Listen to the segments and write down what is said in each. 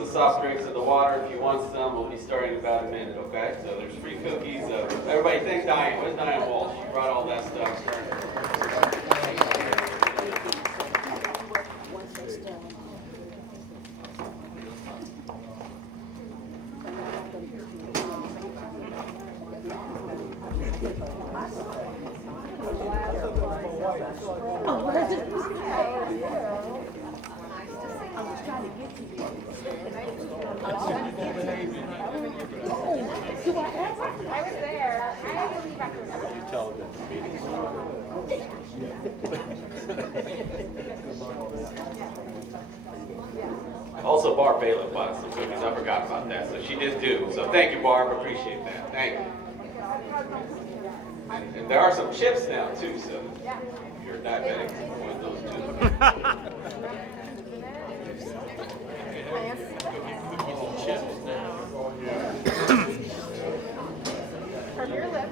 the soft drinks and the water. If you want some, we'll be starting in about a minute, okay? So there's free cookies. Everybody thank Diane. Where's Diane Walsh? She brought all that stuff. Also, Barb Bailiff bought some cookies. I forgot about that. So she did do. So thank you, Barb. Appreciate that. Thank you. And there are some chips now, too. So if you're diabetic, you can avoid those, too. From your lips.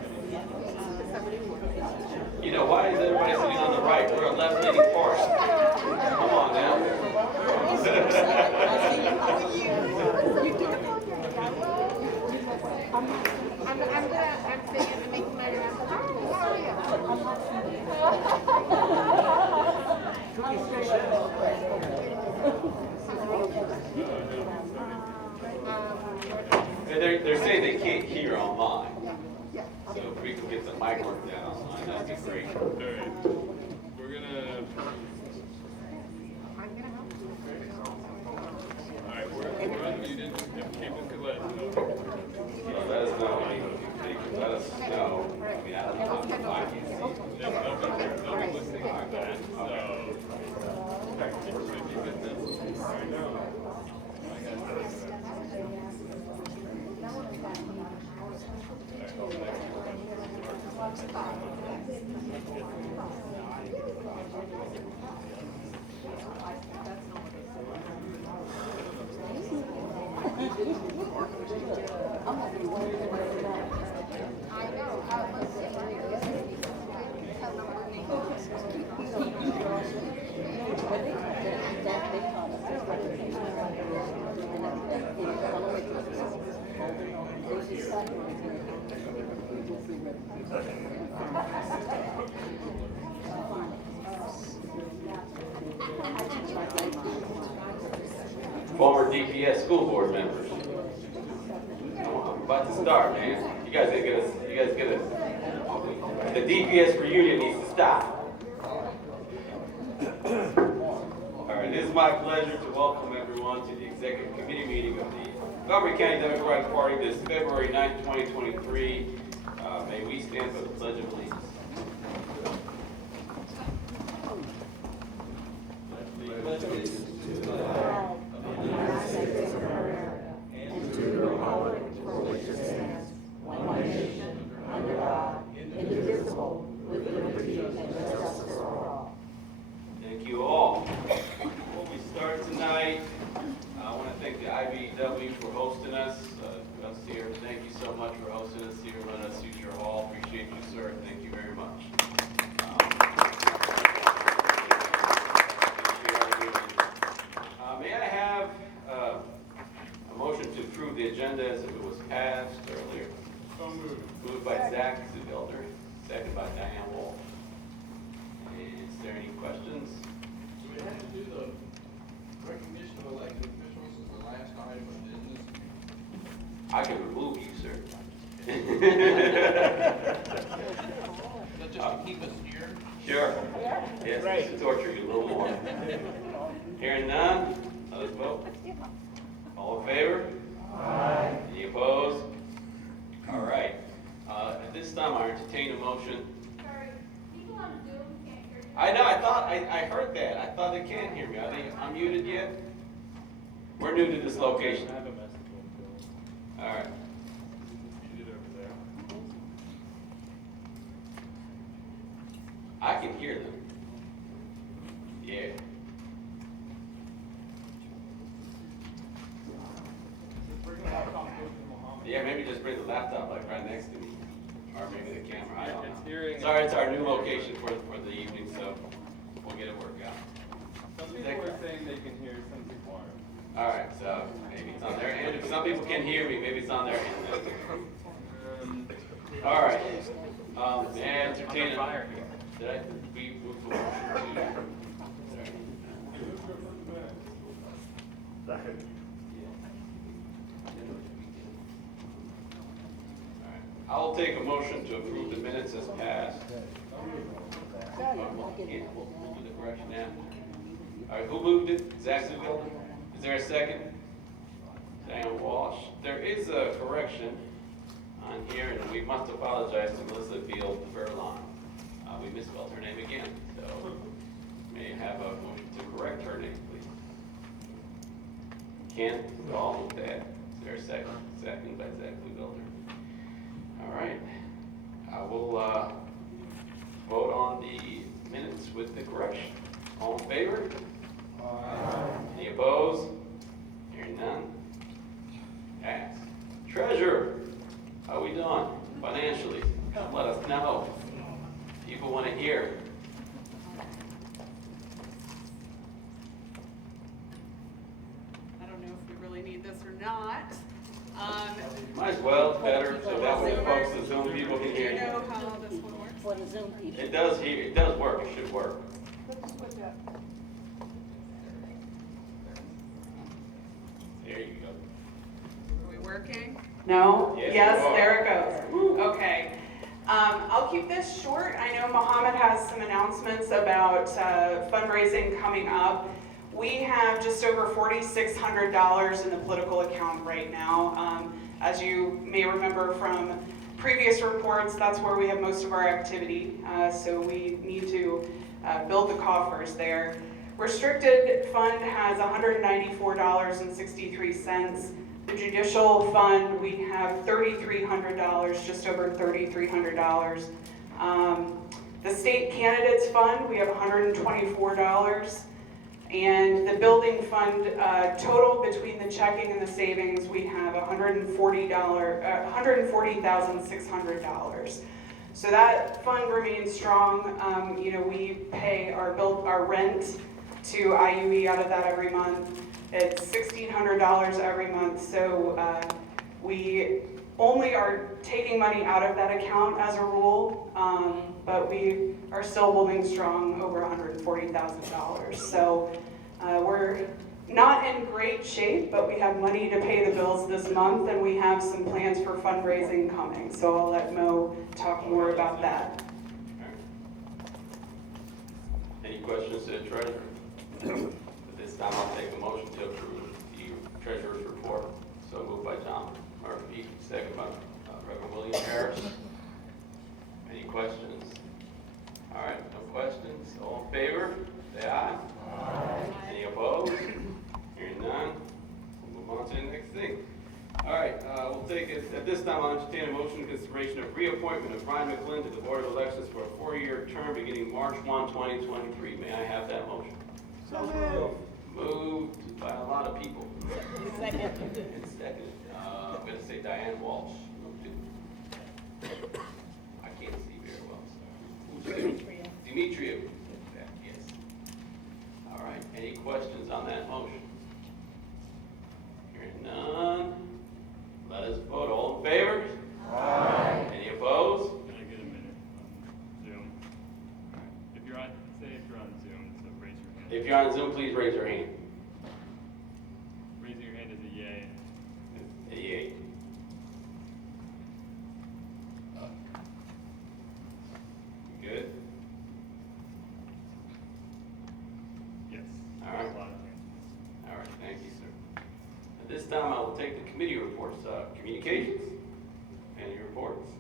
You know, why is everybody sitting on the right? We're a left-leaning party. Come on now. I'm making my rounds. How are you? They're saying they can't hear online. So if we can get the mic worked out online, that'd be great. All right. We're gonna. All right, we're unmuted. If people could let us know. Let us know. They can let us know. I mean, I don't know if I can see. Nobody's listening to that. So it should be good then. All right, now. Former DPS school board members. I'm about to start, man. You guys get us. The DPS reunion needs to stop. All right, it is my pleasure to welcome everyone to the executive committee meeting of the Montgomery County Democratic Party this February 9th, 2023. May we stand for the Pledge of Allegiance. Pledge allegiance to the flag of the United States of America and to the republic for which it stands, one nation, under God, indivisible, with liberty and justice for all. Thank you all. Before we start tonight, I want to thank the IBEW for hosting us. Us here, thank you so much for hosting us here. Let us use your hall. Appreciate you, sir. Thank you very much. May I have a motion to approve the agenda as if it was passed earlier? So moved. Moved by Zach Zugelder, second by Diane Walsh. Is there any questions? Do we have to do the recognition of elected officials as the last item of business? I can remove you, sir. That's just to keep us here? Sure. Yes, right. To torture you a little more. Hearing none, let us vote. All in favor? Aye. Any opposed? All right. At this time, I entertain a motion. Sorry, people on Zoom can't hear you. I know, I heard that. I thought they can't hear me. Are they unmuted yet? We're new to this location. I have a message on All right. Muted over there. I can hear them. Yeah. Yeah, maybe just bring the laptop like right next to me. Or maybe the camera. I don't know. It's hearing. Sorry, it's our new location for the evening, so we'll get it worked out. Some people are saying they can hear, some people aren't. All right, so maybe it's on their end. If some people can hear me, maybe it's on their end. All right. May I entertain a... Did I move the motion to... Second. I'll take a motion to approve the minutes as passed. We'll do the correction after. All right, who moved it? Zaxbyville? Is there a second? Diane Walsh. There is a correction on here, and we must apologize to Melissa Field Verlon. We misspelled her name again, so may I have a motion to correct her name, please. Ken, all with that. Is there a second? Second by Zach Builder. All right. I will vote on the minutes with the correction. All in favor? Aye. Any opposed? Hearing none. Pass. Treasurer, how we doing financially? Come let us know. People want to hear. I don't know if we really need this or not. Might as well, it's better, so that way the folks, the Zoom people can Do hear you know you. how this one works? For the Zoom people. It does work, it should work. There you go. Are we working? No? Yes, Yes, you are. there it goes. Okay. I'll keep this short. I know Mohammed has some announcements about fundraising coming up. We have just over $4,600 in the political account right now. As you may remember from previous reports, that's where we have most of our activity. So we need to build the coffers there. Restricted fund has $194.63. The judicial fund, we have $3,300, just over $3,300. The state candidates fund, we have $124. And the building fund, total between the checking and the savings, we have $140,600. So that fund remains strong. We pay our rent to IUE out of that every month. It's $1,600 every month. So we only are taking money out of that account as a rule, but we are still holding strong over $140,000. So we're not in great shape, but we have money to pay the bills this month, and we have some plans for fundraising coming. So I'll let Mo talk more about that. Any questions to the treasurer? At this time, I'll take a motion to approve the treasurer's report. So moved by John Murphy, second by Reverend William Harris. Any questions? All right, no questions. All in favor? Say aye. Aye. Any opposed? Hearing none. We'll move on to the next thing. All right, we'll take it. At this time, I'll entertain a motion in consideration of reappointment of Rhine McLin to the Board of Elections for a 4-year term beginning March 1, 2023. May I have that motion? So moved. Moved by a lot of people. Second. And second, I'm going to say Diane Walsh. I can't see very well. So. Demetria. Yes. All right. Any questions on that motion? Hearing none. Let us vote. All in favor? Aye. Any opposed? Can I get a minute on Zoom? If you're on Zoom, so raise your hand. If you're on Zoom, please raise your hand. Raising your hand is a yay. A yay. Good. Yes. All right. A lot of hands. All right, thank you, sir. At this time, I will take the committee reports. Communications? Any reports?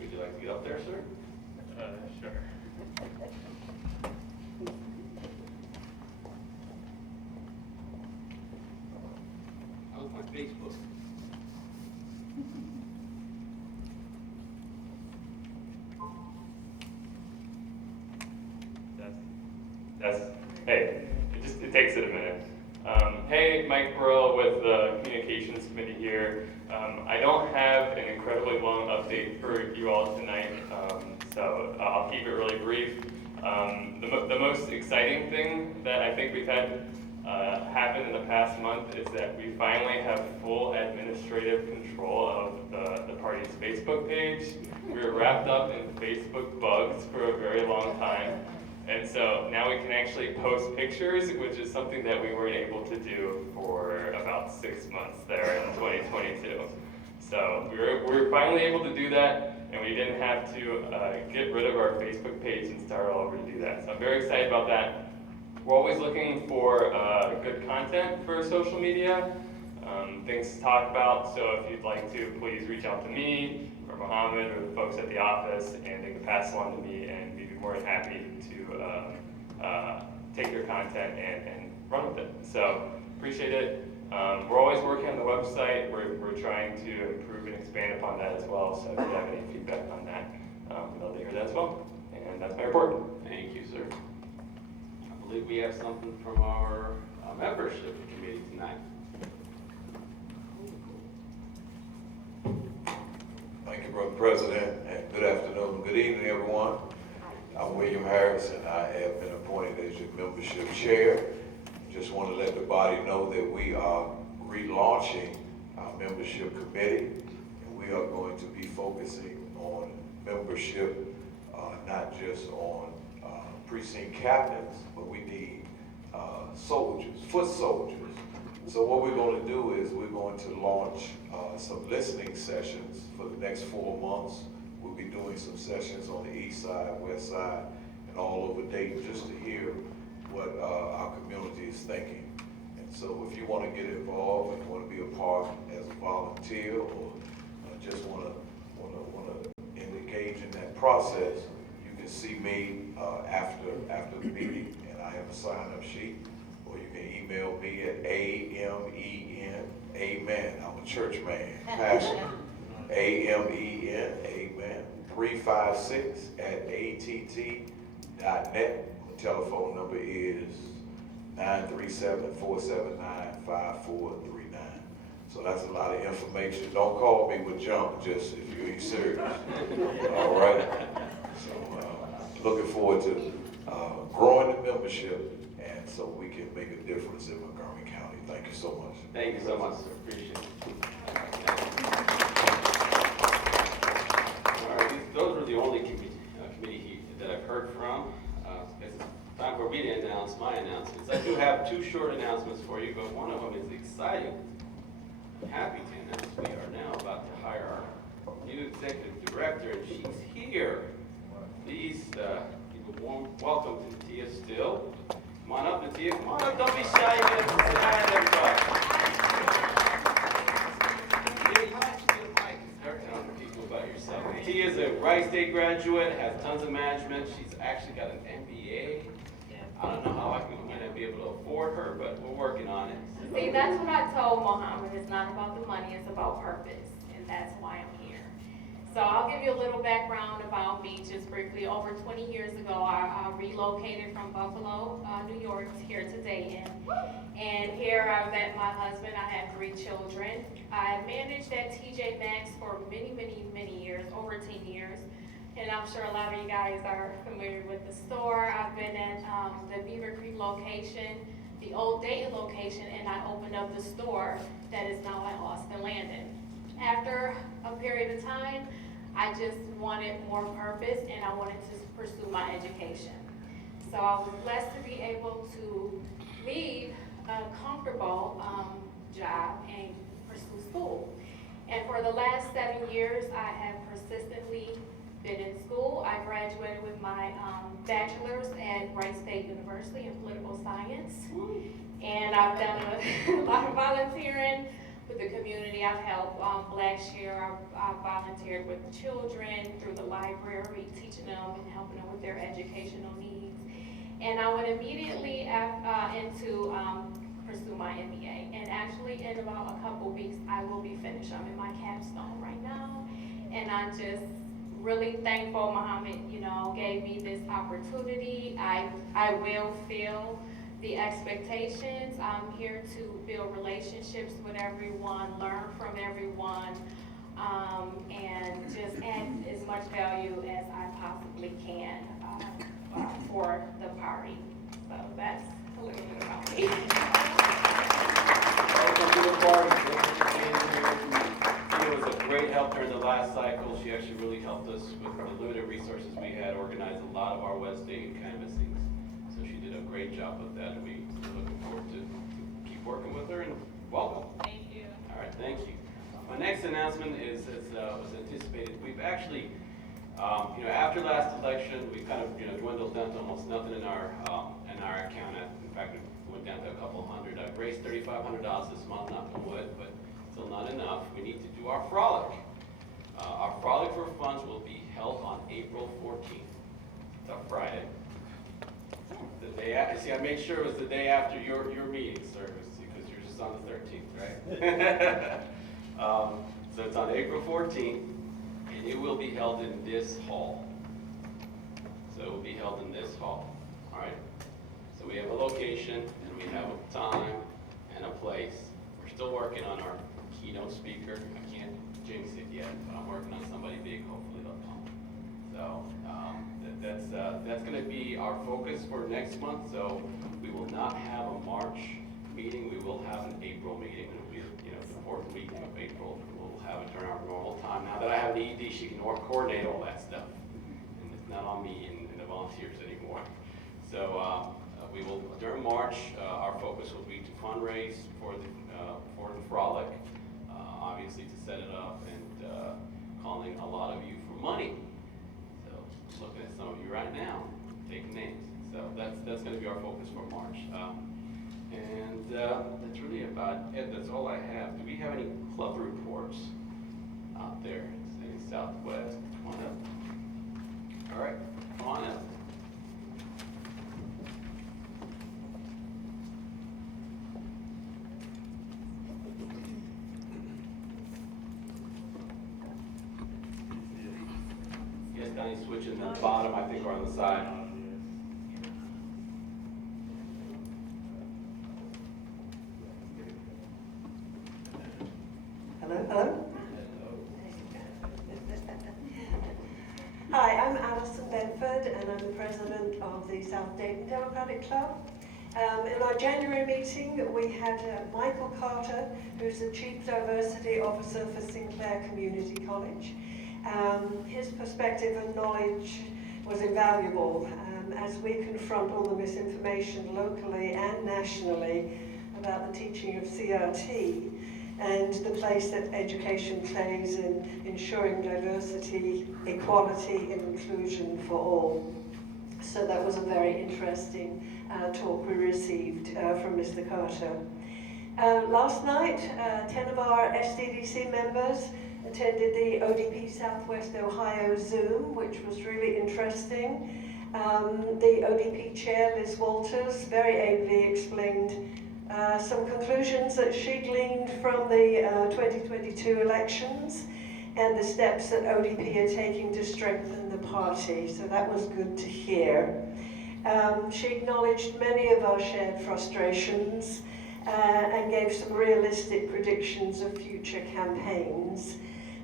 Would you like to get up there, sir? Sure. How's my Facebook? That's, hey, it takes it a minute. Hey, Mike Burrell with the Communications Committee here. I don't have an incredibly long update for you all tonight, so I'll keep it really brief. The most exciting thing that I think we've had happened in the past month is that we finally have full administrative control of the party's Facebook page. We were wrapped up in Facebook bugs for a very long time. And so now we can actually post pictures, which is something that we weren't able to do for about 6 months there in 2022. So we were finally able to do that, and we didn't have to get rid of our Facebook page and start all over to do that. So I'm very excited about that. We're always looking for good content for social media, things to talk about. So if you'd like to, please reach out to me or Mohammed or the folks at the office, and they can pass along to me, and we'd be more than happy to take your content and run with it. So appreciate it. We're always working on the website. We're trying to improve and expand upon that as well. So if you have any feedback on that, we'd love to hear that as well. And that's my report. Thank you, sir. I believe we have something from our membership committee tonight. Thank you, Brother President, and good afternoon, good evening, everyone. I'm William Harris, and I have been appointed as your membership chair. Just want to let the body know that we are relaunching our membership committee, and we are going to be focusing on membership, not just on precinct captains, but we need soldiers, foot soldiers. So what we're going to do is we're going to launch some listening sessions for the next 4 months. We'll be doing some sessions on the east side, west side, and all over Dayton, just to hear what our community is thinking. And so if you want to get involved and want to be a part as a volunteer, or just want to engage in that process, you can see me after the meeting, and I have a sign-up sheet, or you can email me at AMEN, amen, I'm a church man, pastor, AMEN, amen, 356 at ATT.net. The telephone number is 937-479-5439. So that's a lot of information. Don't call me with junk, just if you ain't serious. All right? So looking forward to growing the membership, and so we can make a difference in Montgomery County. Thank you so much. Thank you so much, sir. Appreciate it. All right, those were the only committee that I've heard from. It's time for me to announce my announcements. I do have 2 short announcements for you, but one of them is exciting. I'm happy to announce we are now about to hire our new executive director, and she's here. Please give a warm welcome to Tia Still. Come on up, Tia. Come on up. Don't be shy. You have to say hi to everybody. Yeah, you have to get a mic and start telling people about yourself. Tia is a Rhine State graduate, has tons of management. She's actually got an MBA. I don't know how I'm going to be able to afford her, but we're working on it. See, that's what I told Mohammed. It's not about the money, it's about purpose. And that's why I'm here. So I'll give you a little background about me just briefly. Over 20 years ago, I relocated from Buffalo, New York, here to Dayton. And here I met my husband. I have 3 children. I managed at TJ Maxx for many, many, many years, over 10 years. And I'm sure a lot of you guys are familiar with the store. I've been at the Beaver Creek location, the old Dayton location, and I opened up the store that is now at Austin Landon. After a period of time, I just wanted more purpose, and I wanted to pursue my education. So I was blessed to be able to leave a comfortable job and pursue school. And for the last 7 years, I have persistently been in school. I graduated with my bachelor's at Wright State University in political science. And I've done a lot of volunteering with the community. I've helped Black Share. I've volunteered with children through the library, teaching them and helping them with their educational needs. And I went immediately into pursue my MBA. And actually in about a couple weeks, I will be finished. I'm in my capstone right now. And I just really thankful Mohammed, gave me this opportunity. I will fill the expectations. I'm here to build relationships with everyone, learn from everyone, and just add as much value as I possibly can for the party. So that's a little bit about me. Welcome to the party. Thank you for being here. Tina was a great help during the last cycle. She actually really helped us with the limited resources we had, organized a lot of our West Dayton canvassings. So she did a great job with that, and we're looking forward to keep working with her, and welcome. Thank you. All right, thank you. My next announcement is, as was anticipated, we've actually, after last election, we kind of, dwindled down to almost nothing in our account. In fact, it went down to a couple hundred. I've raised $3,500 this month, knock on wood, but still not enough. We need to do our frolic. Our frolic for funds will be held on April 14th. It's a Friday. The day after, see, I made sure it was the day after your meeting service, because you're just on the 13th, right? So it's on April 14th, and it will be held in this hall. So it will be held in this hall, all right? So we have a location, and we have a time and a place. We're still working on our keynote speaker. I can't jinx it yet, but I'm working on somebody big. Hopefully they'll come. So that's going to be our focus for next month. So we will not have a March meeting. We will have an April meeting. It'll be the fourth week of April. We'll have it during our normal time. Now that I have an ED, she can coordinate all that stuff, and it's not on me and the volunteers anymore. So we will during March. Our focus will be to fundraise for the frolic. Obviously to set it up, and calling a lot of you for money. So looking at some of you right now, taking names. So that's going to be our focus for March. And that's really about it. That's all I have. Do we have any club reports out there in Southwest? Come on up. All right, come on up. Yes, Donnie's switching the bottom, I think, or on the side. Hello? Hi, I'm Alison Benford, and I'm the president of the South Dayton Democratic Club. In our January meeting, we had Michael Carter, who's the Chief Diversity Officer for Sinclair Community College. His perspective and knowledge was invaluable as we confront all the misinformation locally and nationally about the teaching of CRT and the place that education plays in ensuring diversity, equality, and inclusion for all. So that was a very interesting talk we received from Mr. Carter. Last night, 10 of our SDDC members attended the ODP Southwest Ohio Zoom, which was really interesting. The ODP chair, Liz Walters, very ably explained some conclusions that she gleaned from the 2022 elections and the steps that ODP are taking to strengthen the party. So that was good to hear. She acknowledged many of our shared frustrations and gave some realistic predictions of future campaigns.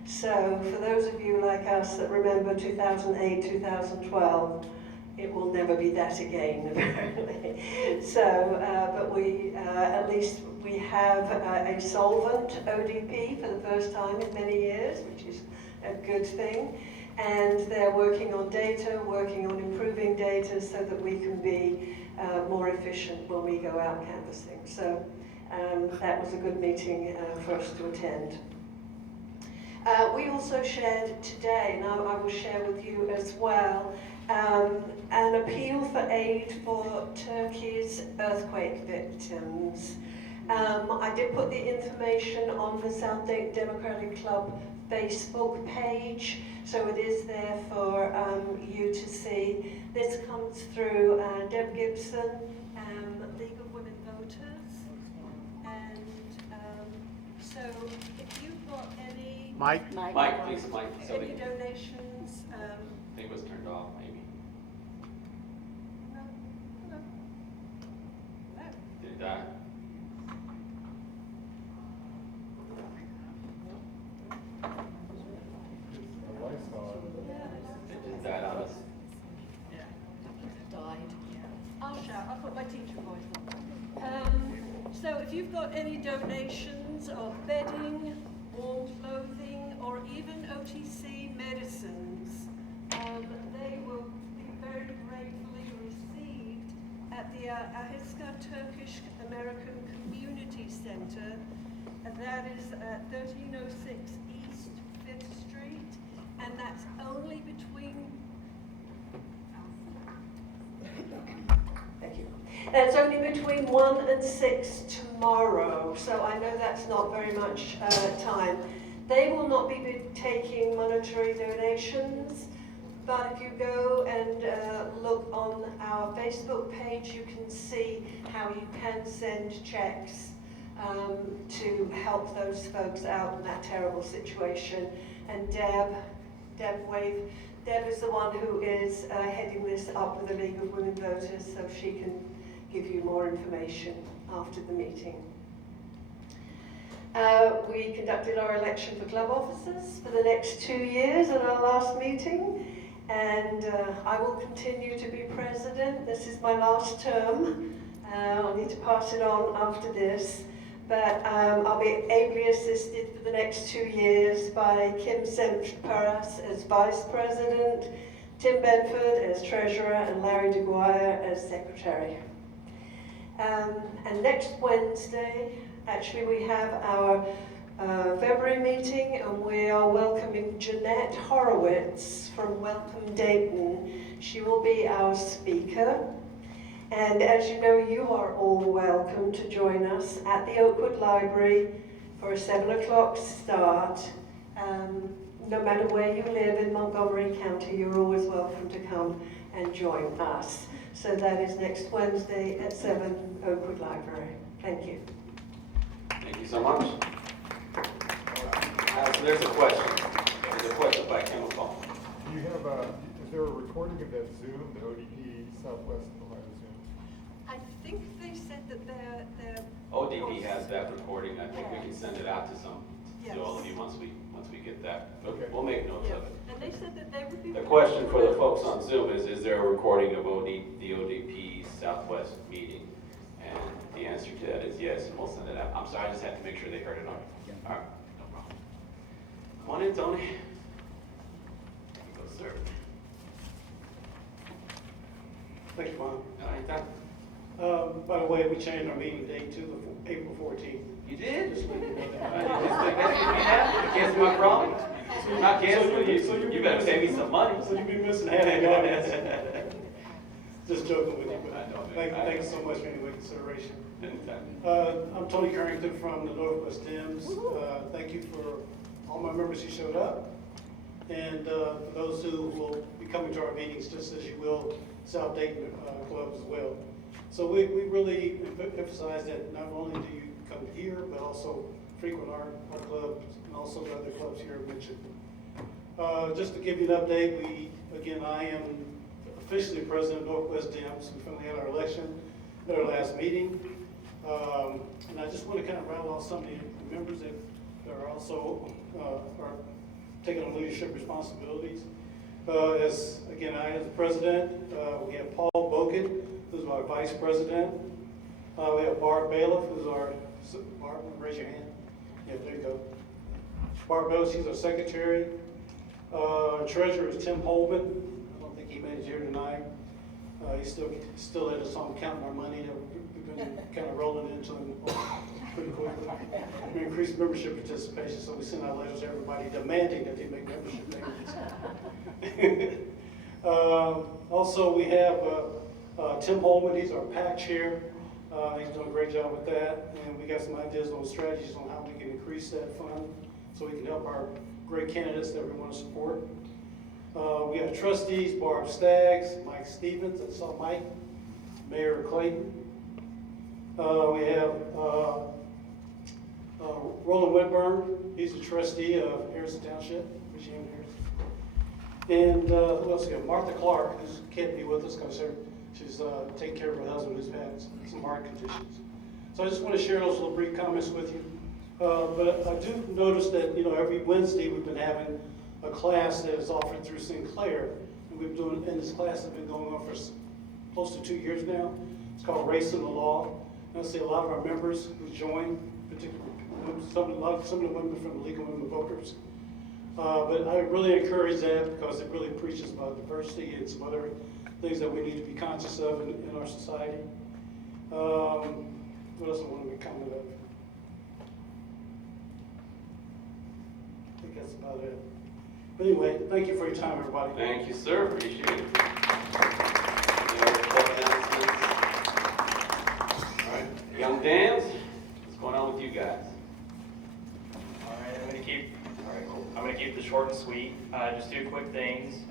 So for those of you like us that remember 2008, 2012, it will never be that again, apparently. So, but we, at least we have a solvent ODP for the first time in many years, which is a good thing. And they're working on data, working on improving data so that we can be more efficient when we go out canvassing. So that was a good meeting for us to attend. We also shared today, and I will share with you as well, an appeal for aid for Turkey's earthquake victims. I did put the information on the South Dayton Democratic Club Facebook page, so it is there for you to see. This comes through Deb Gibson, League of Women Voters, and so if you've got any Mike, please, Mike. any donations, I think it was turned off, maybe. no, no. No. Did it die? It just died on us. I'll shout. I'll put my teacher voice on. So if you've got any donations of bedding, warm clothing, or even OTC medicines, they will be very gratefully received at the Ahiska Turkish American Community Center. And that is at 1306 East 5th Street, and that's only between... Thank you. That's only between 1 and 6 tomorrow, so I know that's not very much time. They will not be taking monetary donations, but if you go and look on our Facebook page, you can see how you can send checks to help those folks out in that terrible situation. And Deb is the one who is heading this up with the League of Women Voters, so she can give you more information after the meeting. We conducted our election for club officers for the next 2 years at our last meeting, and I will continue to be president. This is my last term. I'll need to pass it on after this. But I'll be ably assisted for the next 2 years by Kim Semch-Paras as Vice President, Tim Benford as Treasurer, and Larry DeGuire as Secretary. And next Wednesday, actually we have our February meeting, and we are welcoming Jeanette Horowitz from Welcome Dayton. She will be our speaker. And as you know, you are all welcome to join us at the Oakwood Library for a 7 o'clock start. No matter where you live in Montgomery County, you're always welcome to come and join us. So that is next Wednesday at 7, Oakwood Library. Thank you. Thank you so much. So there's a question. There's a question by Chemical. Do you have is there a recording of that Zoom, the ODP Southwest Ohio Zoom? I think they said that they're ODP has that recording. I think we can send it out to Yes. to all of you once we get that. Okay. We'll make notes of it. And they said that they would be... The question for the folks on Zoom is there a recording of the ODP Southwest meeting? And the answer to that is yes, and we'll send it out. I'm sorry, I just had to make sure they heard it on. All right, no problem. Come on in, Tony. There you go, sir. Thank you, Mom. All right, done. By the way, we changed our meeting date to the April 14th. You did? Just so you know I cancel my problem. Not canceling you. You better pay me some money. So you'll be missing half the audience. Just joking with you, but thank you so much for any consideration. I'm Tony Carrington from the Northwest Dems. Thank you for all my members who showed up. And for those who will be coming to our meetings, just as you will South Dayton Club as well. So we really emphasize that not only do you come here, but also frequent our clubs and also the other clubs here mentioned. Just to give you an update, I am officially president of Northwest Dems. We finally had our election at our last meeting. And I just want to kind of rattle off some of the members that are also are taking on leadership responsibilities. As the president, we have Paul Bogut, who's our vice president. We have Barb Bailiff, who's our, Barb, raise your hand. Yeah, there you go. Barb Bailiff, she's our secretary. Treasurer is Tim Holman. I don't think he made it here tonight. He's still at his home counting our money that we've been kind of rolling into him pretty quickly. We increased membership participation, so we sent out letters to everybody demanding that they make membership payments. Also, we have Tim Holman. He's our PAC chair. He's doing a great job with that, and we got some ideas on strategies on how we can increase that fund so we can help our great candidates that we want to support. We have trustees, Barb Staggs, Mike Stevens, I saw Mike, Mayor Clayton. We have Roland Whitburn, he's a trustee of Harrison Township, Michigan Harrison. And who else we have? Martha Clark, who can't be with us because she's taking care of her husband who's had some heart conditions. So I just want to share those little brief comments with you. But I do notice that, every Wednesday we've been having a class that is offered through Sinclair. And and this class has been going on for close to 2 years now. It's called Race and the Law. I see a lot of our members who joined, particularly some of the women from the League of Women Voters. But I really encourage that because it really preaches about diversity and some other things that we need to be conscious of in our society. What else I want to make comment of? I think that's about it. But anyway, thank you for your time, everybody. Thank you, sir. Appreciate it. Any other club announcements? All right, young Dans, what's going on with you guys? All right, I'm gonna keep this short and sweet. Just two quick things.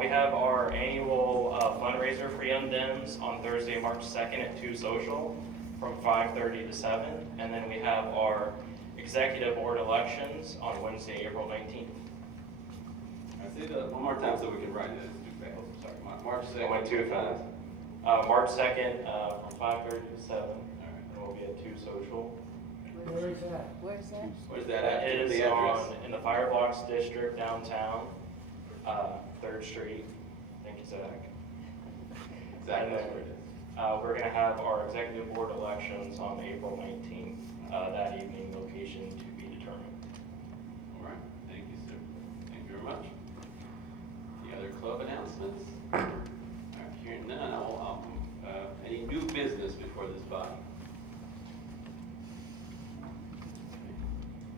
We have our annual fundraiser for Young Dems on Thursday, March 2nd at 2 Social from 5:30 to 7. And then we have our executive board elections on Wednesday, April 19th. I say that one more time so we can write it. It's too fast. Sorry, March 2nd. I went too fast. March 2nd from 5:30 to 7. All right. And we'll be at 2 Social. Where is that? Where's that? Where's that at? It The is address. in the Firebox District downtown, 3rd Street. Thank you, Zach. Exactly And where it is. we're going to have our executive board elections on April 19th. That evening, location to be determined. All right. Thank you, sir. Thank you very much. Any other club announcements? All right, hearing none, any new business before this body?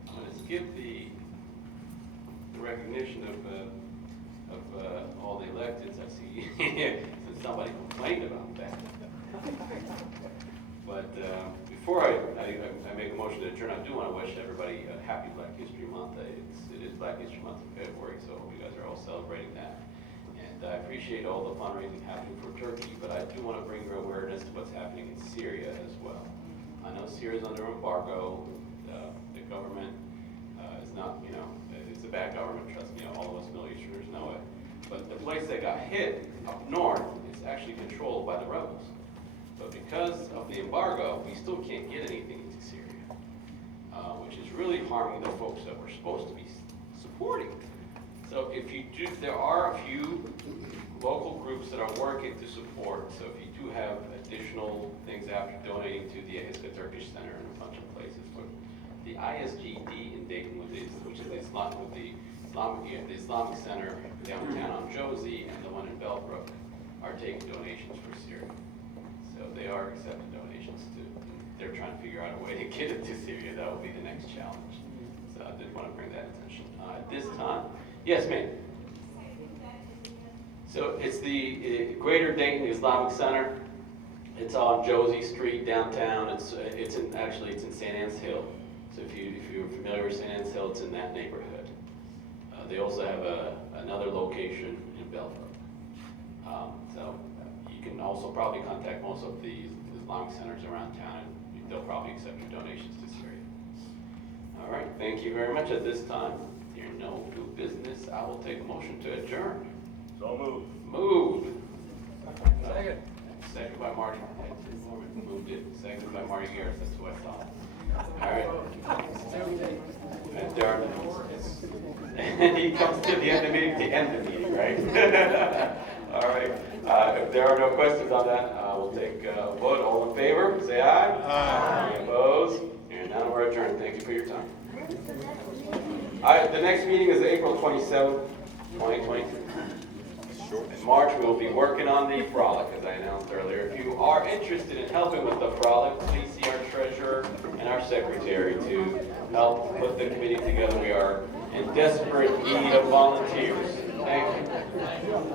I'm going to skip the recognition of all the electeds. I see since somebody complained about that. But before I make a motion to adjourn, I do want to wish everybody a happy Black History Month. It is Black History Month in February, so I hope you guys are all celebrating that. And I appreciate all the fundraising happening for Turkey, but I do want to bring your awareness to what's happening in Syria as well. I know Syria is under embargo. The government is not, it's a bad government, trust me, all of us Middle Easterners know it. But the place that got hit up north is actually controlled by the rebels. But because of the embargo, we still can't get anything into Syria, which is really harming the folks that we're supposed to be supporting. So if you do, there are a few local groups that are working to support. So if you do have additional things after donating to the Ahiska Turkish Center and a bunch of places, but the ISGD in Dayton, which is the Islamic Center downtown on Josie, and the one in Bellbrook, are taking donations for Syria. So they are accepting donations too. They're trying to figure out a way to get it to Syria. That will be the next challenge. So I did want to bring that attention. At this time, yes, ma'am. So it's the Greater Dayton Islamic Center. It's on Josie Street downtown. It's in St. Anne's Hill. So if you're familiar with St. Anne's Hill, it's in that neighborhood. They also have another location in Bellbrook. So you can also probably contact most of the Islamic centers around town, and they'll probably accept your donations to Syria. All right, thank you very much. At this time, hearing no new business, I will take a motion to adjourn. So moved. Moved. Second. Second by Marty. Moved it. Second by Marty Garris. That's who I saw. All right. And Darren. He comes to the end of the meeting, right? All right. If there are no questions on that, we'll take a vote. All in favor, say aye. Aye. Any opposed? And now we're adjourned. Thank you for your time. All right. The next meeting is April 27th, 2022. In March, we will be working on the frolic, as I announced earlier. If you are interested in helping with the frolic, please see our treasurer and our secretary to help put the committee together. We are in desperate need of volunteers. Thank you.